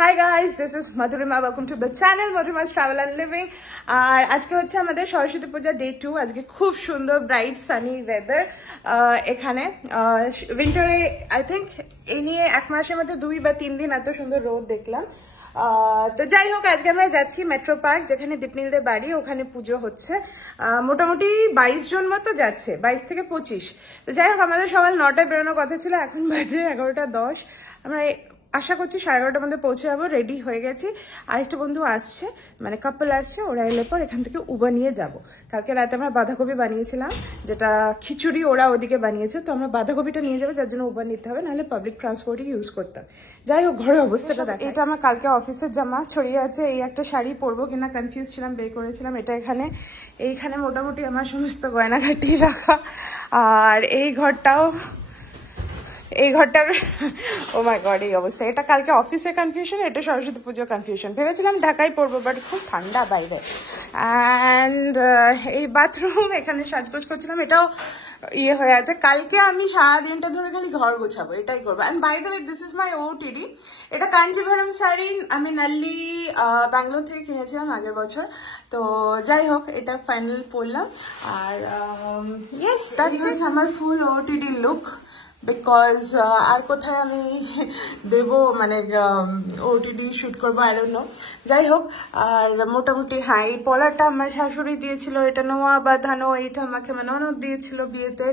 Hi guys, this is Madhurima. Welcome to the channel Madhurima's Travel and Living. আর আজকে হচ্ছে আমাদের সরস্বতী পূজা day 2। আজকে খুব সুন্দর ব্রাইট সানি ওয়েদার এখানে। উইন্টারে আই থিঙ্ক এই নিয়ে এক মাসের মধ্যে 2 বা 3 দিন এত সুন্দর রোদ দেখলাম। তো যাই হোক, আজকে আমরা যাচ্ছি মেট্রো পার্ক, যেখানে দীপনীলদের বাড়ি, ওখানে পুজো হচ্ছে। মোটামুটি 22 জন মতো যাচ্ছে, 22 থেকে 25। তো যাই হোক, আমাদের সকাল 9টায় বেরোনোর কথা ছিল, এখন বাজে 11টা 10। আমরা আশা করছি 11:30টার মধ্যে পৌঁছে যাবো। রেডি হয়ে গেছি। আরেকটা বন্ধু আসছে, মানে কাপল আসছে, ওরা এলে পর এখান থেকে উবার নিয়ে যাব। কালকে রাতে আমরা বাঁধাকপি বানিয়েছিলাম, যেটা খিচুড়ি ওরা ওদিকে বানিয়েছে, তো আমরা বাঁধাকপিটা নিয়ে যাবো, যার জন্য উবার নিতে হবে, নাহলে পাবলিক ট্রান্সপোর্টই ইউজ করতাম। যাই হোক, ঘরের অবস্থাটা দেখ। এটা আমার কালকে অফিসের জামা ছড়িয়ে আছে। এই একটা শাড়ি পরবো কিনা কনফিউজ ছিলাম, বের করেছিলাম। এটা এইখানে মোটামুটি আমার সমস্ত গয়নাঘাটি রাখা। আর এই ঘরটার ও মাই গড, এই অবস্থা। এটা কালকে অফিসে কনফিউশন, এটা সরস্বতী পুজো কনফিউশন। ভেবেছিলাম ঢাকায় পড়বো, বাট খুব ঠান্ডা বাইরে। অ্যান্ড এই বাথরুম, এখানে সাজগোজ করছিলাম, এটাও ইয়ে হয়ে আছে। কালকে আমি সারাদিনটা ধরে খালি ঘর গোছাবো, এটাই করবো। And by the way, this is my OTD. এটা কাঞ্চিভরম শাড়ি, আমি নাল্লি ব্যাঙ্গালোর থেকে কিনেছিলাম আগের বছর। তো যাই হোক, এটা ফাইনাল পরলাম। আর ইয়েস, দ্যাটস ইট আমার ফুল ওটিডি লুক। বিকজ আর কোথায় আমি দেবো, মানে ওটিডি শুট করবো, আই ডোন্ট নো। যাই হোক, আর মোটামুটি হ্যাঁ, এই পলাটা আমার শাশুড়ি দিয়েছিল, এটা নোয়া বাঁধানো, এটা আমাকে মানে অনেক দিয়েছিল বিয়েতে,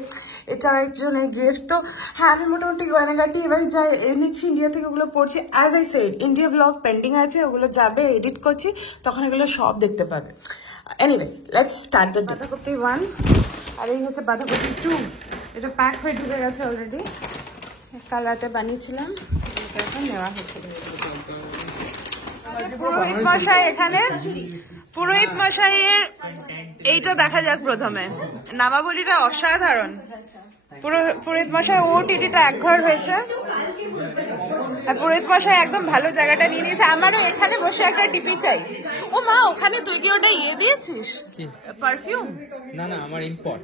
এটা একজনের গিফট। তো হ্যাঁ, আমি মোটামুটি গয়নাগাটি এবার যাই এনেছি ইন্ডিয়া থেকে, ওগুলো পড়ছি। As I said, India blog pending আছে, ওগুলো যাবে, এডিট করছি, তখন এগুলো সব দেখতে পাবে। এনিওয়ে, লেটস স্টার্ট দ্য বাঁধাকপি 1, আর এই হচ্ছে বাঁধাকপি 2। এটা প্যাক হয়ে ঢুকে গেছে অলরেডি, কাল রাতে বানিয়েছিলাম, এখন নেওয়া হচ্ছে। পুরোহিত মশাই এখানে, পুরোহিত মশাইয়ের এইটা দেখা যাক প্রথমে। নামাবলিটা অসাধারণ। পুরোহিত মশাই ওটিডিটা এক ঘর হয়েছে, আর পুরোহিত মশাই একদম ভালো জায়গাটা নিয়ে নিয়েছে। আমারও এখানে বসে একটা টিপি চাই। ও মা, ওখানে তুই কি ওটা ইয়ে দিয়েছিস, পারফিউম? না না, আমার ইম্পোর্ট।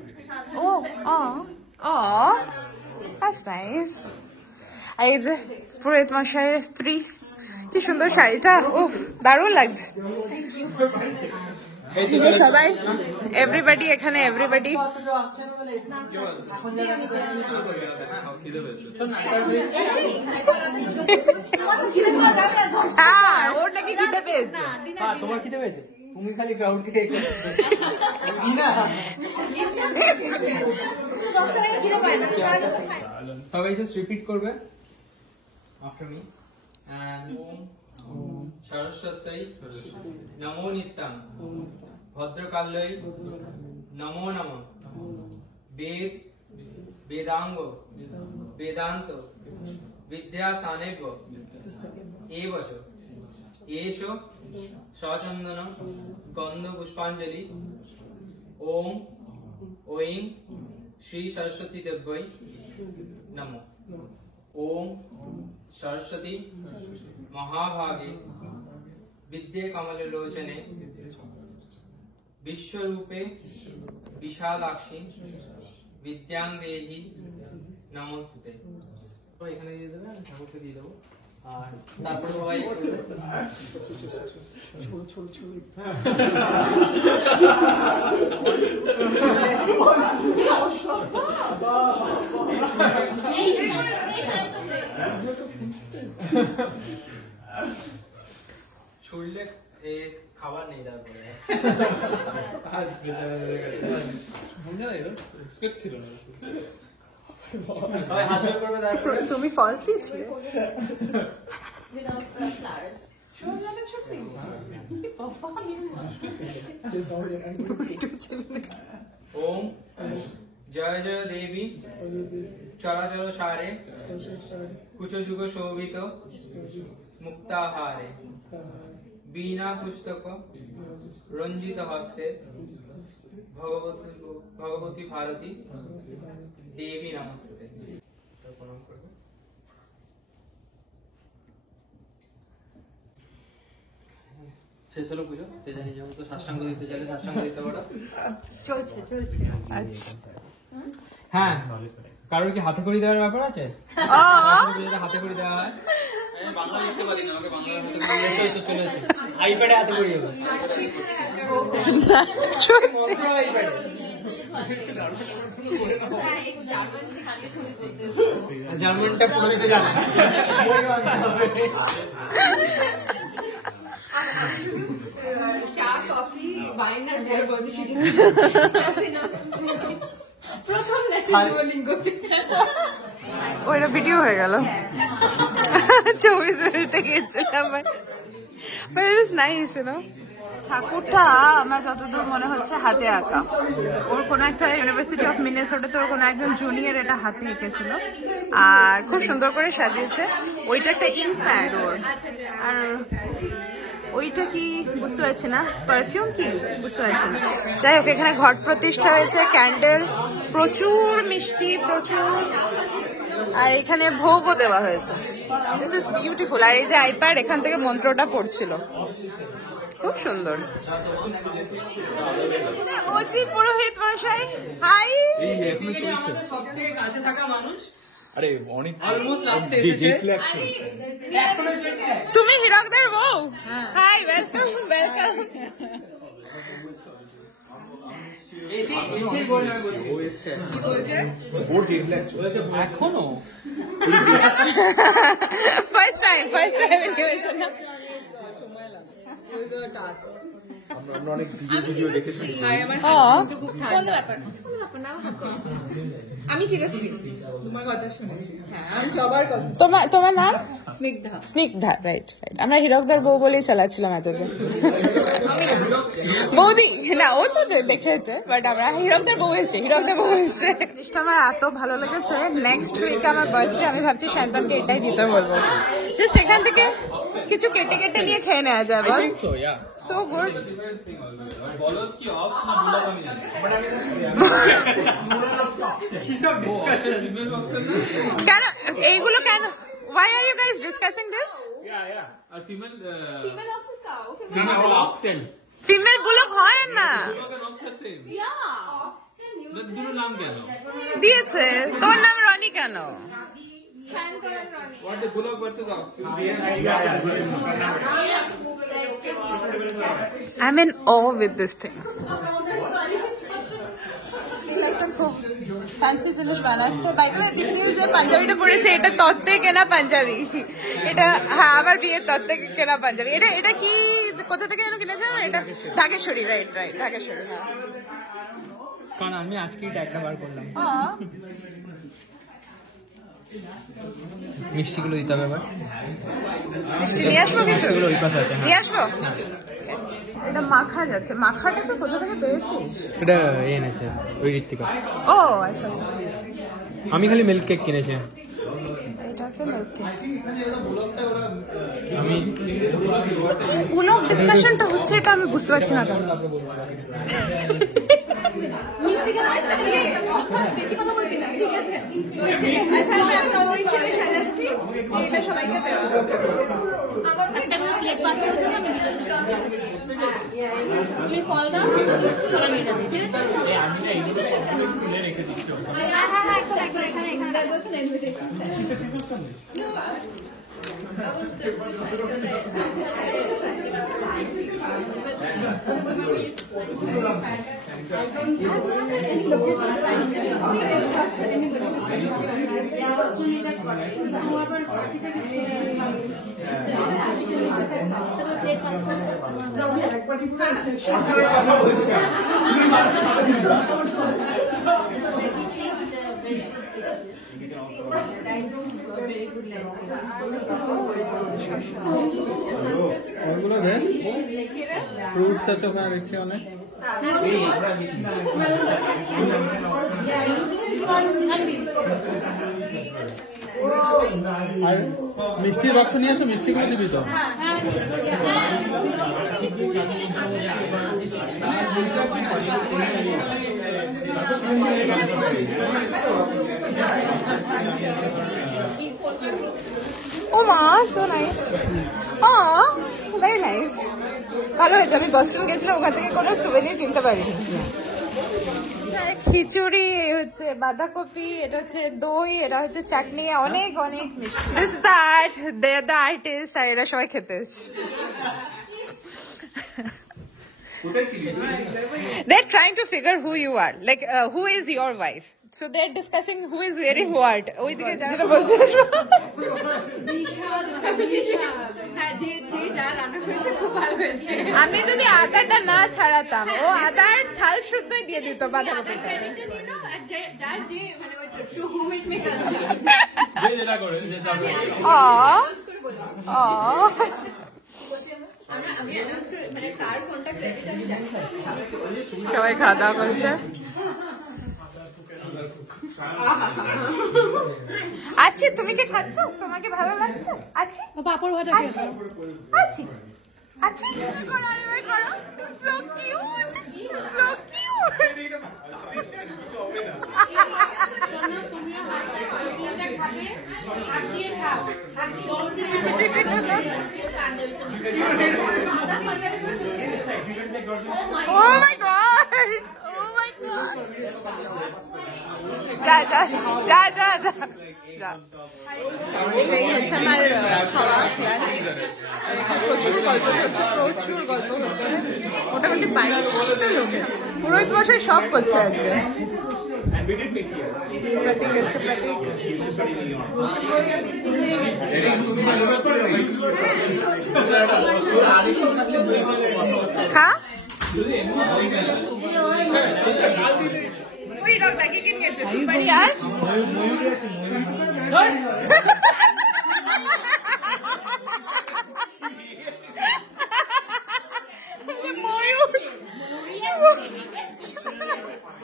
ও ও, দ্যাটস নাইস। এই যে পুরোহিত মশাইয়ের স্ত্রী, কি সুন্দর শাড়িটা, উফ দারুণ লাগছে। সবাই এভরিবডি এখানে, এভরিবডি। হ্যাঁ, ওর নাকি খিদে পেয়েছে। তোমার খিদে পেয়েছে? তুমি খালি ক্রাউডকে সবাই জাস্ট রিপিট করবে আফটার মি। ওম সরস্বতী নমো নিত্যং ভদ্রকাল্যৈ নমো নমঃ। বেদ বেদাঙ্গ বেদান্ত বিদ্যাসানেভ্য এবচ এষ সচন্দনম গন্ধ পুষ্পাঞ্জলি। ওম ঐং শ্রী সরস্বতী দেব্যৈ নমঃ। ওম সরস্বতী মহাভাগে বিদ্যে কমলে লোচনে বিশ্বরূপে বিশালাক্ষী বিদ্যাং দেহি নমস্তুতে। তো এখানে দিয়ে দেবে, আমি ঠাকুরকে দিয়ে দেবো। আর তারপরে সবাই ছুড়লে খাবার নেই, তারপরে ছিল না। তুমি ফলস দিয়েছিলে? ওম জয় জয় দেবী চরাচর সারে কুচযুগ শোভিত মুক্তাহারে বীণা পুস্তক রঞ্জিত হস্তে ভগবতী ভারতী দেবী নমস্তে। প্রণাম করবো। শেষ হলো পুজো, তেজানি যাবো, তো সাষ্টাঙ্গ দিতে চাইলে সাষ্টাঙ্গ দিতে পারো। চলছে। আচ্ছা, হ্যাঁ, কারোর কি হাতে খড়ি দেওয়ার ব্যাপার আছে? হাতে খড়ি দেওয়া হয়। বাংলা লিখতে পারি না, আমাকে বাংলা আইপ্যাডে হাতে করিয়ে জার্মানটা পুরো দিতে জানে চা কফি ওয়াইন আর বিয়ার বলতে শিখেছি প্রথম লেসন ডুওলিঙ্গোতে ওইটা ভিডিও হয়ে গেল 24 মিনিটে গেছিলাম but it is nice you know ঠাকুরটা আমার যতদূর মনে হচ্ছে হাতে আঁকা ওর কোনো একটা ইউনিভার্সিটি অফ মিনেসোটাতে ওর কোনো একজন জুনিয়র এটা হাতে এঁকেছিল আর খুব সুন্দর করে সাজিয়েছে ওইটা একটা ইনপ্যাড ওর আর ওইটা কি বুঝতে পারছি না পারফিউম কি বুঝতে পারছি না যাই হোক এখানে ঘট প্রতিষ্ঠা হয়েছে ক্যান্ডেল প্রচুর মিষ্টি প্রচুর আর এখানে ভোগও দেওয়া হয়েছে দিস ইজ বিউটিফুল আর এই যে আইপ্যাড এখান থেকে মন্ত্রটা পড়ছিল খুব সুন্দর ওজি পুরোহিত মশাই হাই এই এখনো চলছে সবথেকে কাছে থাকা মানুষ আরে অনেক অলমোস্ট লাস্টে তুমি হিরকদার বউ হাই ওয়েলকাম ওয়েলকাম এখনো ফার্স্ট টাইম ইনভিটেশন না আমরা অনেক ভিডিও দেখেছি আমি সিরিয়াসলি তোমার কথা শুনেছি হ্যাঁ আমি সবার কথা তোমার নাম স্নিগ্ধা স্নিগ্ধা রাইট রাইট আমরা হিরকদার বউ বলেই চালাচ্ছিলাম এতদিন বৌদি না ও তো দেখেছে বাট আমরা হিরকদার বউ এসছে জিনিসটা আমার এত ভালো লেগেছে নেক্সট উইক আমার বার্থডে আমি ভাবছি শান্তনকে এটাই দিতে বলবো জাস্ট এখান থেকে কিছু কেটে কেটে নিয়ে খেয়ে নেওয়া যায় বল সো গুড কেন এইগুলো কেন why are you guys discussing this আর ফিমেল ফিমেল অক্সিস কাও ফিমেল অপশন ফিমেল গুলো হয় না ইয়া অক্সিন নিউ দুটো নাম কেন দিয়েছে তোর নাম রনি কেন Shantan Roni what the bullock versus oxen I'm in awe with this thing. খুব ফ্যান্সি জিনিস বানাচ্ছে বাই দ্য ওয়ে দেখিও যে পাঞ্জাবিটা পরেছে এটা তত্ত্বে কেনা পাঞ্জাবি এটা হ্যাঁ আমার বিয়ের তত্ত্বে কেনা পাঞ্জাবি এটা কি কোথা থেকে যেন কিনেছে এটা ঢাকেশ্বরী রাইট ঢাকেশ্বরী হ্যাঁ কারণ আমি আজকেই ট্যাগটা বার করলাম মিষ্টিগুলো দিতে হবে এবার মিষ্টি নিয়ে আসবো কিছু মিষ্টিগুলো ওই পাশে আছে নিয়ে আসবো এটা মাখা যাচ্ছে মাখাটা তো কোথা থেকে পেয়েছিস এটা এনেছে ওই ঋত্বিকা ও আচ্ছা আচ্ছা আমি খালি মিল্ক কেক কিনেছি এটা হচ্ছে মিল্ক কেক আমি পুলক ডিসকাশনটা হচ্ছে এটা আমি বুঝতে পারছি না কেন মিষ্টিকে বেশি কথা বলবি না ঠিক আছে দুই ছেলে আচ্ছা আমি এখন ওই ছেলে সাজাচ্ছি এটা সবাইকে দেওয়া আমার একটা প্লেট পাস করে দিলাম আমি ফল দাও ফল নিয়ে যাবে ঠিক আছে আমি না এইগুলো সবগুলো খুলে রেখে দিচ্ছি হ্যাঁ একদম এখানে বলছেন ইনভিটেশন ওগুলো দেন ফ্রুটস আছে ওখানে দেখছি অনেক আর মিষ্টির বাক্স নিয়ে আসো মিষ্টিগুলো দিবি তো Oh ma, so nice. Oh, very nice. ভালো হয়েছে আমি বস্টন গেছিলাম ওখান থেকে কোনো সুভেনির কিনতে পারিনি খিচুড়ি হচ্ছে বাঁধাকপি, এটা হচ্ছে দই, এটা হচ্ছে চাটনি, অনেক অনেক মিষ্টি। This is the art, they are the artist, আর এরা সবাই খেতে এসেছে। They're trying to figure who you are, like who is your wife. So they're discussing who is wearing what. ওইদিকে যারা বলছে আমি যদি আদাটা না ছাড়াতাম, ও আদার ছাল শুদ্ধই দিয়ে দিত বাঁধাকপিটা। সবাই খাওয়া দাওয়া করছে। আচ্ছা তুমি কি খাচ্ছ? তোমাকে ভালো লাগছে? আচ্ছা পাপড় ভাজা খেয়েছো? আচ্ছা আচ্ছা করো so cute, so cute. Oh my god! Oh my god! যা যা যা যা যা। এই হচ্ছে আমার খাওয়া লাঞ্চ। প্রচুর গল্প হচ্ছে, প্রচুর গল্প হচ্ছে। মোটামুটি 22টা লোক আছে। পুরোহিত মশাই সব করছে আজকে। প্রতীক এসছে, প্রতীক। খা ওই রক দাগি কিনে নিয়েছে সুপারি আর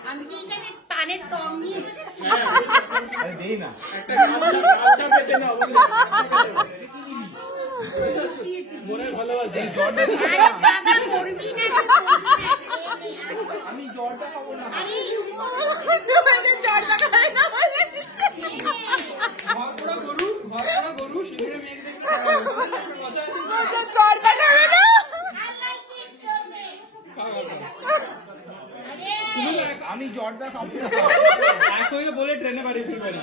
আমি কি এখানে পানের টং নিয়ে আরে দেই না একটা আচ্ছা পেতে না মনে ভালোবাসি জর্ডা বাবা মুরগি না আমি জর্ডা খাবো না আরে তুমি জর্দা খাবে না বলে ঘরপড়া গরু শিখে মেয়ে দেখলে মজা জর্দা খাবে না আমি জর্দা খাবো না একই বলে ট্রেনে বাড়ি ফিরে পারি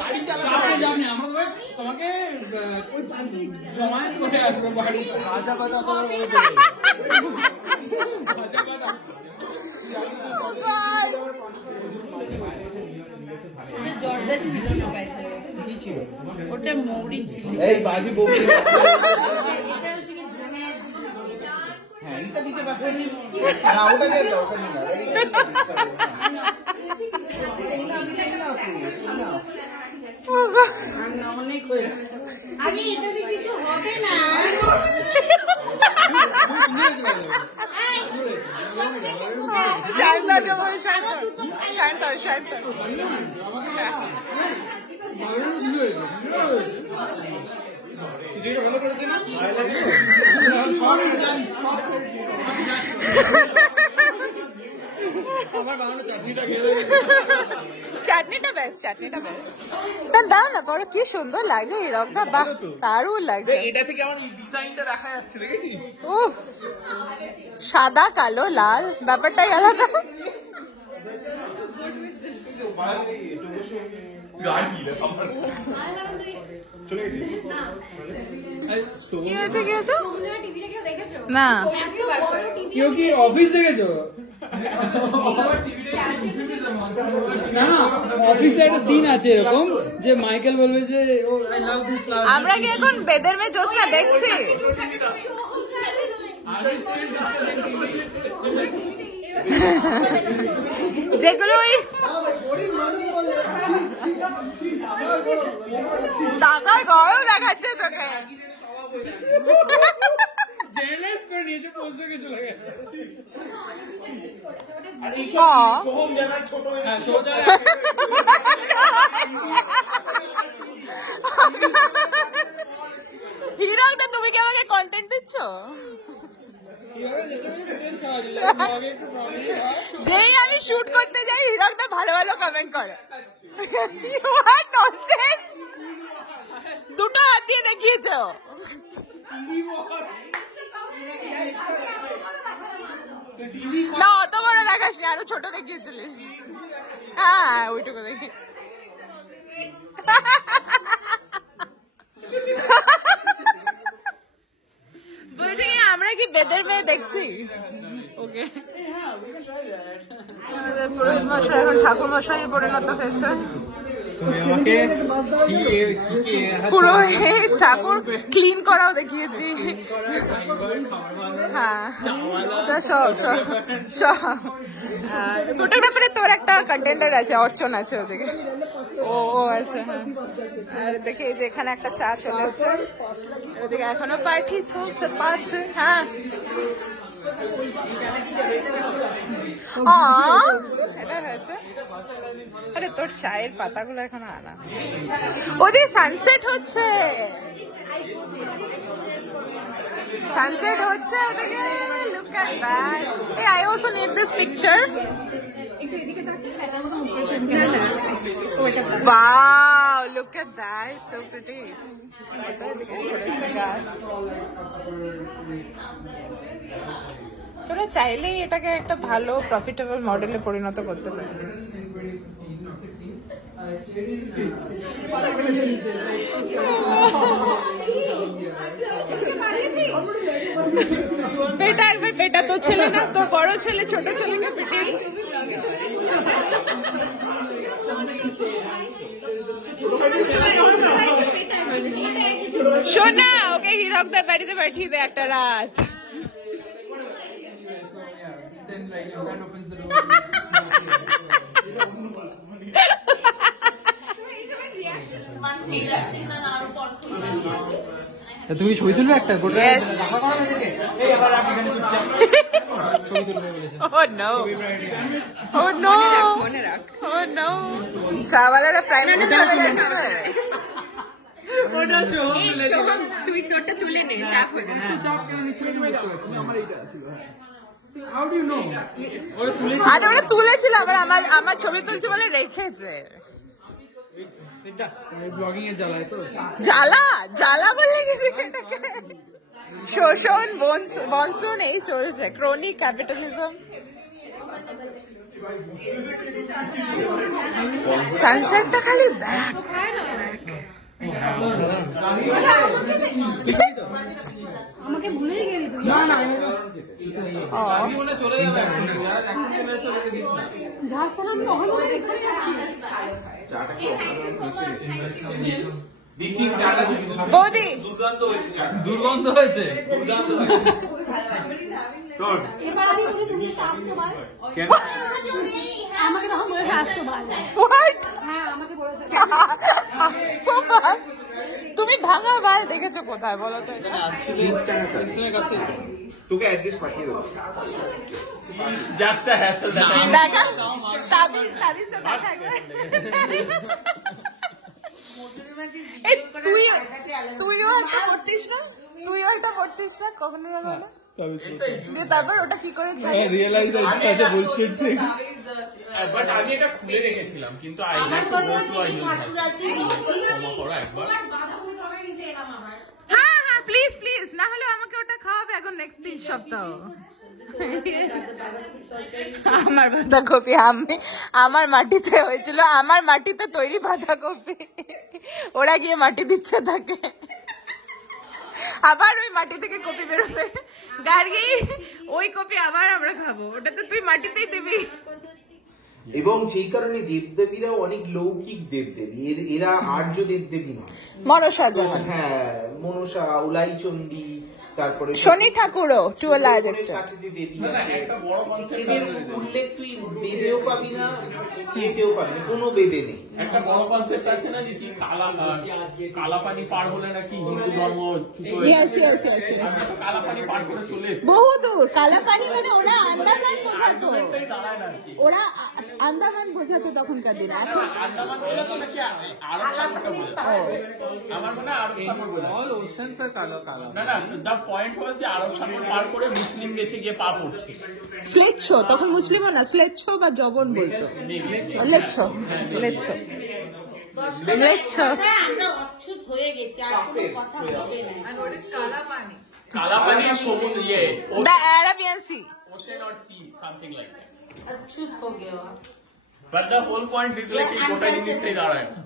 গাড়ি চালাতে জানি আমরা তোমাকে ওই জমায়েত করে আসবো বাড়ি ভাজা ভাজা করে বলে দেবে ভাজা ভাজা জর্দা ছিল না পাইছে কি ছিল ওটা মৌরি ছিল এই বাজি বউকে এটা হচ্ছে কি হ্যাঁ এটা দিতে পারবেন না ওটা দিয়ে দাও ওটা নিয়ে অনেক হয়েছে আরে এটা দিয়ে কিছু হবে না শান্ত বল শান্ত শান্ত শান্ত ভালো করেছে না আমার বানানো চাটনিটা খেয়ে চাটনিটা বেস্ট, চাটনিটা বেস্ট। দাও না বড়, কি সুন্দর লাগছে হিরকদা, বাহ দারুণ লাগছে। এটা থেকে আমার ডিজাইনটা দেখা যাচ্ছে দেখেছিস উফ সাদা কালো লাল ব্যাপারটাই আলাদা। কি হয়েছে কি হয়েছে টিভিটা কেউ দেখেছো না কেউ কি অফিস দেখেছো না অফিসে একটা সিন আছে এরকম যে মাইকেল বলবে যে ও আই লাভ দিস লাভ আমরা কি এখন বেদের মেয়ে জোসনা দেখছি? যেগুলো ওই দাদার ঘরেও দেখাচ্ছে তোকে। জেনারেলাইজ করে নিয়েছে পোস্ট করে চলে গেছে সোহম জানার ছোট হ্যাঁ ছোট হিরকদা তুমি কি আমাকে কন্টেন্ট দিচ্ছ? যেই আমি শুট করতে যাই হিরকদা ভালো ভালো কমেন্ট করে। What nonsense! দুটো হাত দিয়ে দেখিয়েছো। না অত বড় দেখাস না, আরো ছোট দেখিয়েছিলিস। হ্যাঁ ওইটুকু দেখি। বলছি আমরা কি বেদের মেয়ে দেখছি? ওকে পুরোহিত মশাই এখন ঠাকুর মশাই পরিণত হয়েছে। পুরোহিত ঠাকুর ক্লিন করাও দেখিয়েছি। হ্যাঁ ফটোগ্রাফারে তোর একটা কন্টেন্টার আছে, অর্চন আছে ওদিকে। ও আচ্ছা। আর দেখি যে এখানে একটা চা চলে এসছে, ওদিকে এখনো পার্টি চলছে পাচ্ছে। হ্যাঁ এটা হয়েছে। আরে তোর চায়ের পাতাগুলো এখনো আনা। ওদিকে সানসেট হচ্ছে, সানসেট হচ্ছে ওদিকে। Look at that. এই I also need this picture. Wow, look at that. It's so pretty. তোরা চাইলেই এটাকে একটা ভালো প্রফিটেবল মডেলে পরিণত করতে পারে। বেটা একবার, বেটা তো ছেলে না, তোর বড় ছেলে ছোট ছেলেকে পিটিয়ে শোনা, ওকে হিরকদার বাড়িতে পাঠিয়ে দে একটা রাত। তুমি ছবি তুলবে একটা? চাওয়ালারা প্রাইম মিনিস্টার হয়ে যাচ্ছে। তুই তোরটা তুলে নে, চাপ হচ্ছে। আরে ওরা তুলেছিল, আবার আমার ছবি তুলছে বলে রেখেছে। ব্লগিং এর জ্বালায় তো, জ্বালা বলে শোষণ বঞ্চন এই চলছে, ক্রনিক ক্যাপিটালিজম। সানসেটটা খালি দেখ। আমাকে ভুলে গেলি তুই। চলে যাবে। বৌদি দুর্গন্ধ হয়েছে। এবার আমি বলি তুমি আসতে পার। আমাকে তখন বলেছে আসতে পার। হ্যাঁ আমাকে বলেছে। তুমি ভাঙা বাল দেখেছো কোথায় বলো তো? তোকে অ্যাড্রেস পাঠিয়ে দেবো। জাস্ট আ হ্যাসেল। দেখা তাবিজটা দেখা একবার। তুইও একটা করতিস না? কখনো বলো না? তারপর ওটা কি করেছে? Realize that it's such a bullshit thing. But আমি এটা খুলে রেখেছিলাম, কিন্তু I had to go to I ক্ষমা করো একবার। হ্যাঁ প্লিজ না হলে আমাকে ওটা খাওয়াবে এখন নেক্সট 3 সপ্তাহ। আমার বাঁধাকপি আমার মাটিতে হয়েছিল, আমার মাটিতে তৈরি বাঁধাকপি। ওরা গিয়ে মাটি দিচ্ছে তাকে, আবার ওই মাটি থেকে কপি বেরোবে। গার্গি ওই কপি আবার আমরা খাবো, ওটা তো তুই মাটিতেই দিবি। এবং সেই কারণে দেবদেবীরা অনেক লৌকিক দেবদেবী, এরা আর্য দেবদেবী নয়। মনসা যেমন, হ্যাঁ মনসা, উলাইচণ্ডী, তারপরে শনি ঠাকুরও টু আ লার্জ এক্সটেন্ট। যে দেবী আছে, এদের উল্লেখ তুই বেদেও পাবি না, এতেও পাবি না, কোনো বেদে নেই। একটা বড় কনসেপ্ট আছে না যে কি কালা পানি পার হলে নাকি হিন্দু ধর্ম কালা পানি পার করে চলে এসেছে। বহু দূর কালা পানি মানে ওরা আন্দামান বোঝাতো, ওরা আন্দামান বোঝাতো তখনকার দিনে। এখন আন্দামান বোঝাতো নাকি আরব সাগরটা বোঝাতো? আমার মনে হয় আরব সাগর বোঝাতো। অল ওশানস আর কালো। না দ্য পয়েন্ট ওয়াজ যে আরব সাগর পার করে মুসলিম দেশে গিয়ে পা পড়ছে। স্লেচ্ছ, তখন মুসলিমও না, স্লেচ্ছ বা জবন বলতো। লেচ্ছ। আমরা অচ্ছুত হয়ে গেছি, আর কোনো কথা হবে না। কালা পানি সমুদ্র the Arabian sea. ocean or sea, something like that. अछूत हो गया But the whole point is like গোটা জিনিসটাই দাঁড়ায় না।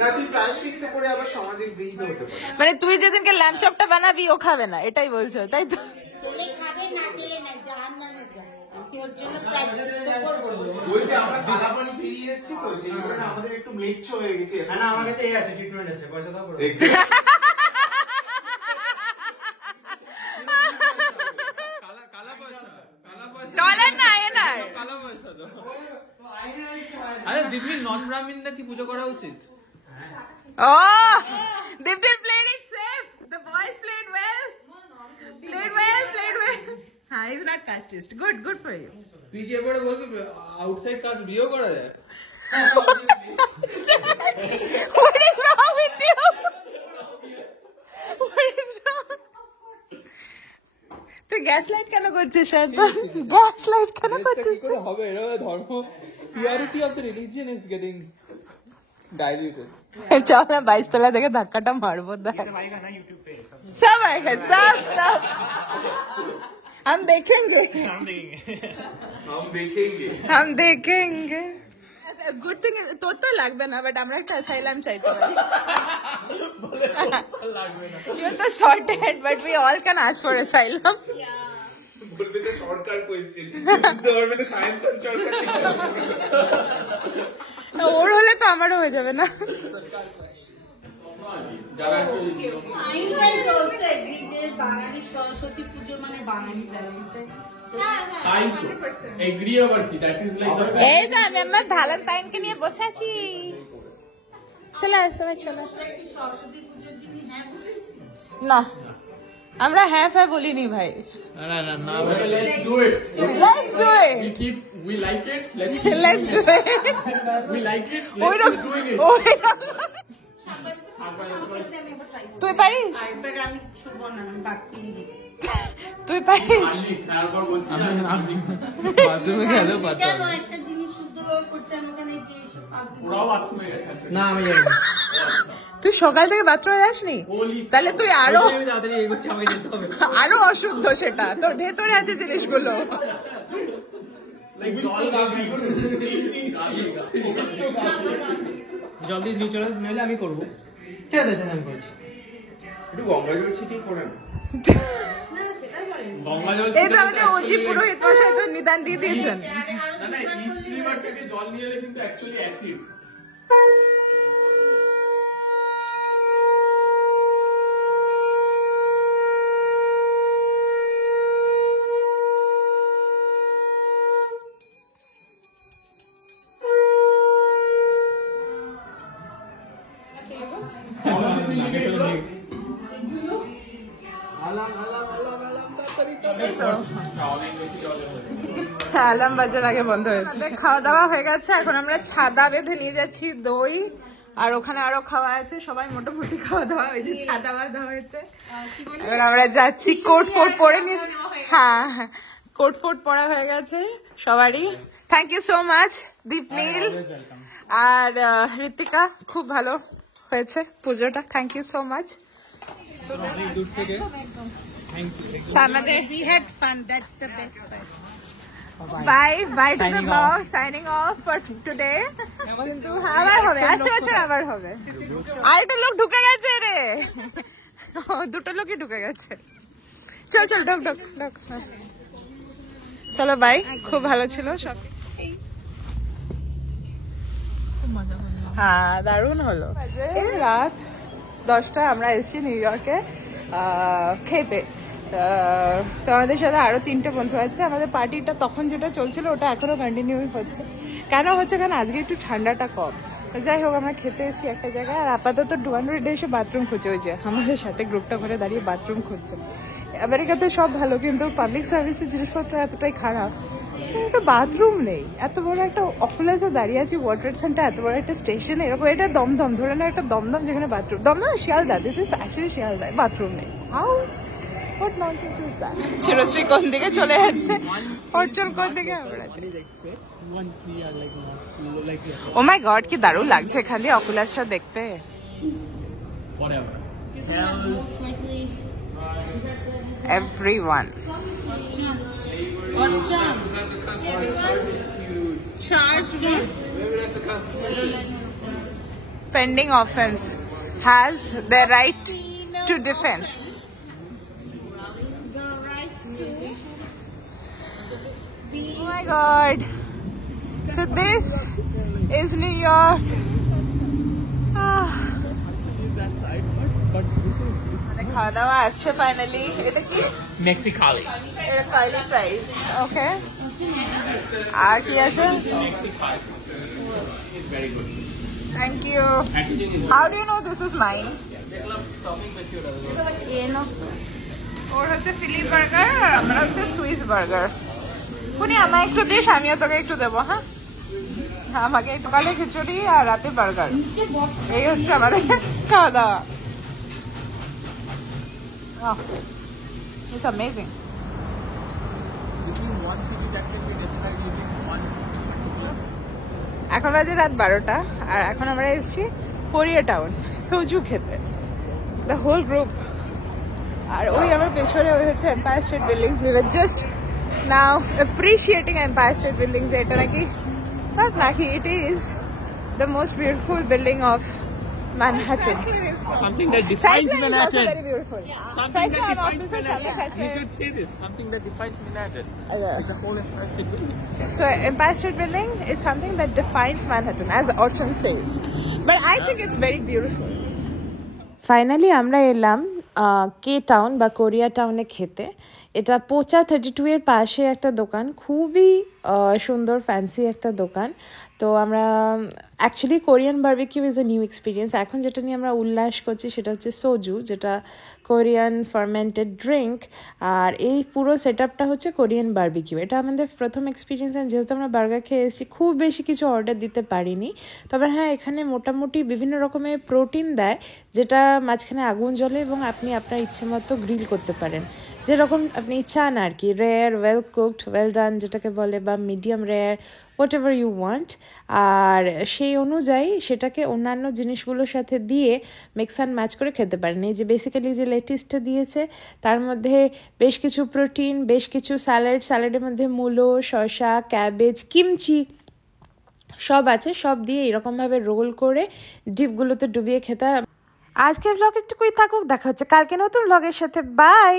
না তুই প্রায়শ্চিত্ত করে আবার সমাজে গৃহীত হতে পারিস। মানে তুই যেদিনকে ল্যাম্প চপটা বানাবি ও খাবে না, এটাই বলছো তাই তো? তোলে খাবে না খেলে না জাহান্নামে যা আমি ওর জন্য প্রায়শ্চিত্ত করব বলছে আমরা কালাপানি পেরিয়ে এসেছি তো সেই কারণে আমাদের একটু ম্লেচ্ছ হয়ে গেছে। হ্যাঁ না আমার কাছে এই আছে ট্রিটমেন্ট আছে পয়সা দাও করো টয়লেট না এ না আরে দিব্যি নন ব্রাহ্মণদের কি পুজো করা উচিত? Oh, Diptin played it safe. The boys played well. Played well. He's not casteist. Good for you. তুই কি এবারে বলবি আউটসাইড কাস্ট বিয়ে করা যায়? What is wrong with you? What is wrong? তুই গ্যাস লাইট কেন করছিস শান্তন? গ্যাস লাইট কেন করছিস? কি করে হবে? এটা ধর্ম purity of the religion is getting diluted. चल मैं 22 तला देके धक्काटा मारबो दा सब आएगा सब हम देखेंगे गुड थिंग তোর তো লাগবে না বাট আমরা একটা অ্যাসাইলাম চাইতে পারি লাগবে না ইউ তো sorted but we all can ask for asylum বলবে তো সরকার কোয়েশ্চেন বুঝতে পারবে তো সায়ন্তন সরকার ওর হলে তো আমারও হয়ে যাবে না বাঙালি সরস্বতী পুজো মানে বাঙালি তাই তো এগ্রি আবার কি দ্যাট ইজ লাইক এই তো আমি আমার ভ্যালেন্টাইনকে নিয়ে বসে আছি চলে আসো চলো সরস্বতী পুজোর দিনই হ্যাঁ বলেছি না আমরা হ্যাঁ ফ্যাঁ বলিনি ভাই না না না let's do it we like it let's do it we like it let's keep doing it তুই পারিস একবার আমি ছুবো না আমি বাকি দিচ্ছি তুই পারিস আমি খারবার বলছি আমি বাথরুমে গেলেও পারতাম কেন একটা জিনিস শুদ্ধভাবে করছে আমি কেন গিয়ে এসব ওরাও বাথরুমে গেছে না আমি জানি না তুই সকাল থেকে বাথরুমে যাসনি তাহলে তুই আরো আমি তাড়াতাড়ি এগোচ্ছি আমাকে যেতে হবে আরো অশুদ্ধ সেটা তোর ভেতরে আছে জিনিসগুলো লাইক জল গাবি জলদি নিয়ে চলে নইলে আমি করবো ছেড়ে দে আমি করছি একটু গঙ্গা জল ছিটিয়ে করে না গঙ্গা জল এই তো আমাদের ওজি পুরোহিত মশাই তো নিদান দিয়ে দিয়েছেন না না স্টিমার থেকে জল নিয়ে এলে কিন্তু অ্যাকচুয়ালি অ্যাসিড অ্যালার্ম বাজার আগে বন্ধ হয়েছে খাওয়া দাওয়া হয়ে গেছে এখন আমরা ছাদা বেঁধে নিয়ে যাচ্ছি দই আর ওখানে আরো খাওয়া আছে সবাই মোটামুটি খাওয়া দাওয়া হয়েছে ছাদা বাঁধা হয়েছে এবার আমরা যাচ্ছি কোট পরে নিয়েছি হ্যাঁ কোট পরা হয়ে গেছে সবারই থ্যাংক ইউ সো মাচ দীপনীল আর ঋতিকা খুব ভালো হয়েছে পুজোটা থ্যাংক ইউ সো মাচ দূর থেকে আমাদের We had fun. That's the best part. Bye to the vlog. Signing off for today. কিন্তু আবার হবে আসছে বছর আবার হবে আরেকটা লোক ঢুকে গেছে রে দুটো লোকই ঢুকে গেছে চল ঢক চলো বাই খুব ভালো ছিল সব হ্যাঁ দারুণ হলো এই রাত 10টা আমরা এসেছি নিউ ইয়র্কে খেতে তো আমাদের সাথে আরো 3টে বন্ধু আছে আমাদের পার্টিটা তখন যেটা চলছিল ওটা এখনো কন্টিনিউ হচ্ছে কেন হচ্ছে কারণ আজকে একটু ঠান্ডাটা কম যাই হোক আমরা খেতে এসেছি একটা জায়গায় আর আপাতত 200 এসে বাথরুম খুঁজে ওই যে আমাদের সাথে গ্রুপটা করে দাঁড়িয়ে বাথরুম খুঁজছে আমেরিকাতে সব ভালো কিন্তু পাবলিক সার্ভিসের জিনিসপত্র এতটাই খারাপ একটা বাথরুম নেই এত বড় একটা অকুলাসে দাঁড়িয়ে আছি ওয়ার্ল্ড ট্রেড সেন্টার এত বড় একটা স্টেশন এরকম এটা দমদম ধরে না একটা দমদম যেখানে bathroom Dum Dum Sealdah this is actually Sealdah bathroom নেই how What nonsense is that? Chirashree কোন দিকে চলে যাচ্ছে অর্চন কোন দিকে ও মাই গড কি দারুণ লাগছে খালি অকুলাসটা দেখতে whatever Most likely everyone. Pending offense has the right to defense. Oh my god. So this is New York. খাওয়া দাওয়া আসছে ফাইনালি। এটা কি? মেক্সিকালি। এটা কার্লি ফ্রাইস। ওকে। আর কি আছে? Thank you. How do you know this is mine? ওর হচ্ছে ফিলি burger আর আমার হচ্ছে সুইস বার্গার। পুনি আমায় একটু দিস, আমিও তোকে একটু দেবো। হ্যাঁ, আমাকে সকালে খিচুড়ি আর রাতে বার্গার। এই হচ্ছে আমাদের খাওয়া দাওয়া। Oh, it's amazing. এখন বাজে রাত 12টা আর এখন আমরা এসেছি কোরিয়া টাউন সোজু খেতে, দ্য হোল গ্রুপ। আর ওই আমার পেছনে ওই হচ্ছে Empire State Building. We were just now appreciating Empire State Building, যে এটা নাকি not নাকি, it is the most beautiful building of Manhattan. Something that defines French is also Manhattan. very beautiful. Something French that one, defines officer, Manhattan. French You one. should say this. Something that defines Manhattan. Yeah. The whole Empire State Building. So Empire State Building is something that defines Manhattan, as Orchon says. But I think it's very beautiful. Finally আমরা এলাম কে town বা Korea টাউনে খেতে। এটা পোচা 32 এর পাশে একটা দোকান, খুবই সুন্দর ফ্যান্সি একটা দোকান। তো আমরা actually Korean barbecue is a new experience. এখন যেটা নিয়ে আমরা উল্লাস করছি সেটা হচ্ছে সোজু, যেটা কোরিয়ান ফার্মেন্টেড ড্রিঙ্ক। আর এই পুরো সেট আপটা হচ্ছে কোরিয়ান বারবিকিউ। এটা আমাদের প্রথম এক্সপিরিয়েন্স। যেহেতু আমরা বার্গার খেয়ে এসেছি, খুব বেশি কিছু অর্ডার দিতে পারিনি। তবে হ্যাঁ, এখানে মোটামুটি বিভিন্ন রকমের প্রোটিন দেয়, যেটা মাঝখানে আগুন জ্বলে এবং আপনি আপনার ইচ্ছে মতো গ্রিল করতে পারেন, যেরকম আপনি চান আর কি। Rare, well cooked, well done যেটাকে বলে, বা medium rare, whatever you want. আর সেই অনুযায়ী সেটাকে অন্যান্য জিনিসগুলোর সাথে দিয়ে মিক্স অ্যান্ড ম্যাচ করে খেতে পারেন। এই যে বেসিক্যালি যে লেটিসটা দিয়েছে তার মধ্যে বেশ কিছু প্রোটিন, বেশ কিছু স্যালাডের মধ্যে মূলো, শসা, ক্যাবেজ, কিমচি সব আছে। সব দিয়ে এরকমভাবে রোল করে ডিপগুলোতে ডুবিয়ে খেতে। আজকের ব্লগ একটুকুই থাকুক, দেখা হচ্ছে কালকে নতুন ব্লগের সাথে। বাই।